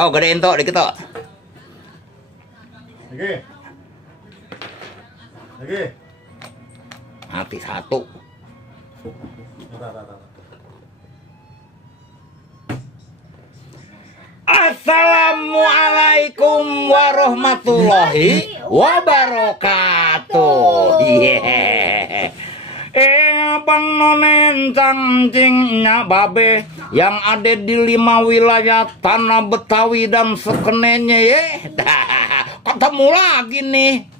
Toh gedein toh dikit toh. Lagi. Mati satu. Assalamualaikum warahmatullahi wabarakatuh. Yeah. Bang nonen cangcingnya babe yang ada di 5 wilayah tanah Betawi dan sekenenya ya. Ketemu lagi nih.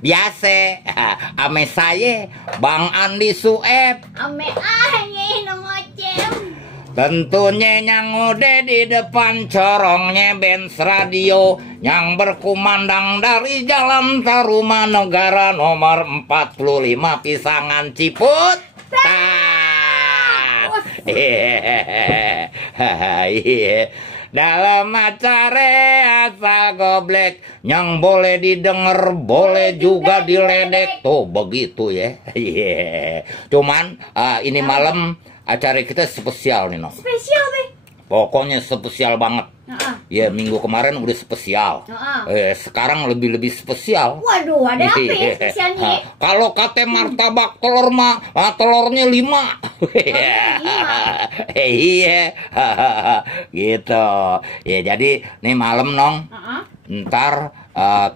Biasa ame saya Bang Andi Sueb. Ame aye ngocem. Tentunya yang udah di depan corongnya Benz Radio yang berkumandang dari Jalan Tarumanegara nomor 45 Pisangan Ciput. Dalam acara asal goblek yang boleh didengar boleh juga diledek tuh begitu ya. Cuman ini malam acara kita spesial nih, Nong. Spesial, Be. Pokoknya spesial banget. Ya, minggu kemarin udah spesial. Sekarang lebih spesial. Waduh, ada apa ya spesialnya? Kalau kate martabak telur mah, telurnya 5. Iya. Gitu. Ya, jadi nih malam, Nong. Ntar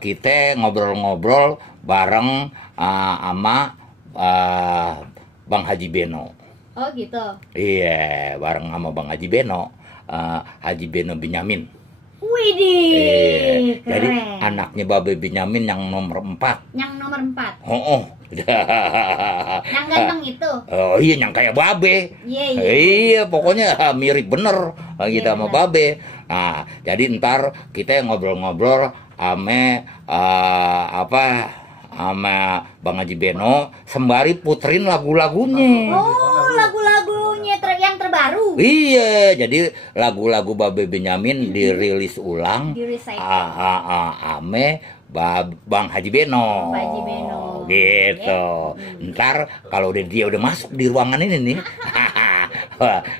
kita ngobrol-ngobrol bareng sama Bang Haji Beno. Oh gitu. Iya, bareng sama Bang Haji Beno, Haji Beno Benyamin. Widih, jadi keren. anaknya Babe Benyamin yang nomor 4. Yang nomor 4. Oh. Yang ganteng itu. Oh iya, yang kayak Babe. Iya. Iya, pokoknya mirip bener gitu sama Babe. Nah, jadi ntar kita ngobrol-ngobrol sama sama Bang Haji Beno sembari puterin lagu-lagunya. Oh, lagu-lagunya yang terbaru. Iya, jadi lagu-lagu Babe Benyamin dirilis ulang. Ame Bang Haji Beno. Haji Beno. Gitu. Ntar kalau dia udah masuk di ruangan ini nih.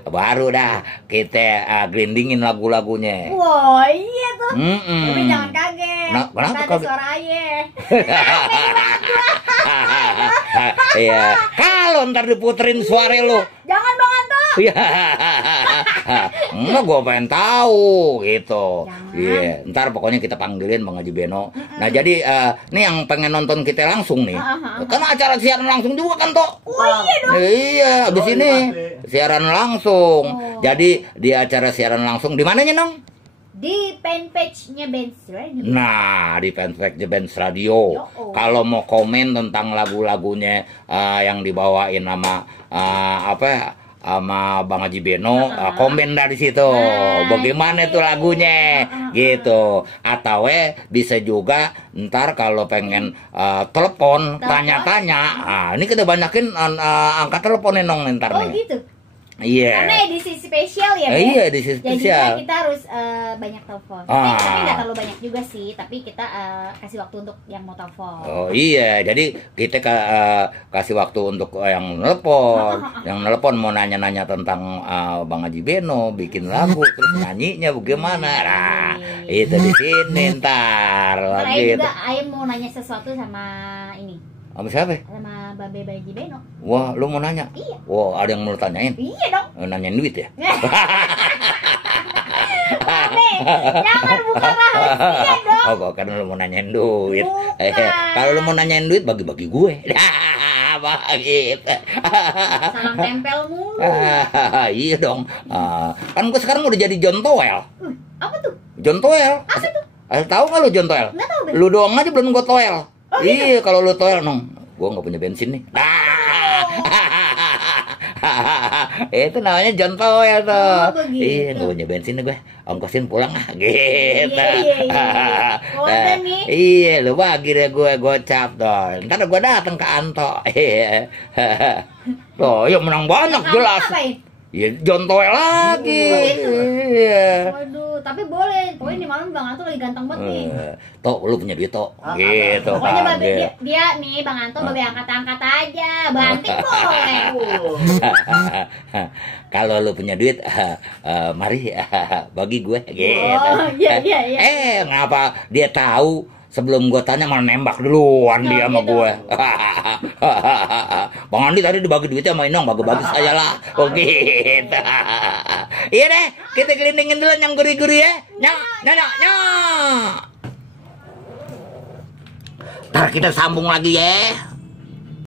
Baru dah kita gelindingin lagu-lagunya. Wah, iya tuh. Tapi jangan kaget. Nah, kenapa kaget? Suara ayah. Iya. Kalau ntar diputerin suara lo. Jangan Bang Anto. Iya. Enggak, gue pengen tahu gitu. Iya. Ntar pokoknya kita panggilin Bang Haji Beno. Nah jadi nih yang pengen nonton kita langsung nih. Karena acara siaran langsung juga kan toh. Oh iya dong. Iya, abis ini siaran langsung. Jadi di acara siaran langsung di mananya, Nong? Di fanpage-nya Benz Radio. Nah, di fanpage-nya Benz Radio. Kalau mau komen tentang lagu-lagunya yang dibawain sama sama Bang Haji Beno, komen dari situ. Bagaimana tuh lagunya, gitu. Atau bisa juga ntar kalau pengen telepon, tanya-tanya. Ini kita banyakin angka teleponnya, Nong, ntar nih. Oh gitu. Iya. Karena edisi spesial ya, Iya, edisi spesial. Jadi kita harus banyak telepon. Tapi nggak terlalu banyak juga sih. Tapi kita kasih waktu untuk yang mau telepon. Oh iya, jadi kita kasih waktu untuk yang nelpon. Yang nelpon mau nanya-nanya tentang Bang Haji Beno, bikin lagu, terus nyanyinya bagaimana. Nah, itu di sini ntar. Juga Ayam mau nanya sesuatu sama ini. Sama siapa? Sama Babe Haji Beno. Wah, lu mau nanya? Iya. Wah, ada yang mau tanyain? Iya dong. Nanyain duit ya? Jangan buka rahasia dong. Oh, karena lu mau nanyain duit. Kalau lu mau nanyain duit, bagi-bagi gue. Gitu. Salam tempel mulu. Iya dong. Kan gue sekarang udah jadi John Toel. Apa tuh? John Toel. Apa tuh? Tahu nggak lu John Toel? Nggak tahu, Ben. Lu doang aja belum gue toel. Oh, gitu? Iya, kalau lu toel, Nong, gue nggak punya bensin nih. Itu namanya John Toel tuh. Iya, nggak punya bensin nih gue. Ongkosin pulang lah, gitu. Iya, lu bagi deh gue gocap dong. Ntar gue datang ke Anto. Tuh, ya menang banyak jelas. Ya jontoe lagi. Iya. Waduh, tapi boleh. Pokoknya di malam Bang Anto lagi ganteng banget nih. Tok, lu punya duit, Tok. Gitu Pokoknya kan. dia nih Bang Anto babe angkat-angkat aja. Banting boleh. Kalau lu punya duit, mari bagi gue gitu. Oh, iya. Ngapa dia tahu sebelum gue tanya malah nembak duluan dia sama gitu. gue. Bang Andi tadi dibagi duitnya sama Inong, bagi-bagi saya lah. Oh gitu. Iya deh, kita gelindingin dulu yang gurih-gurih ya. Nyak. Ntar kita sambung lagi ya.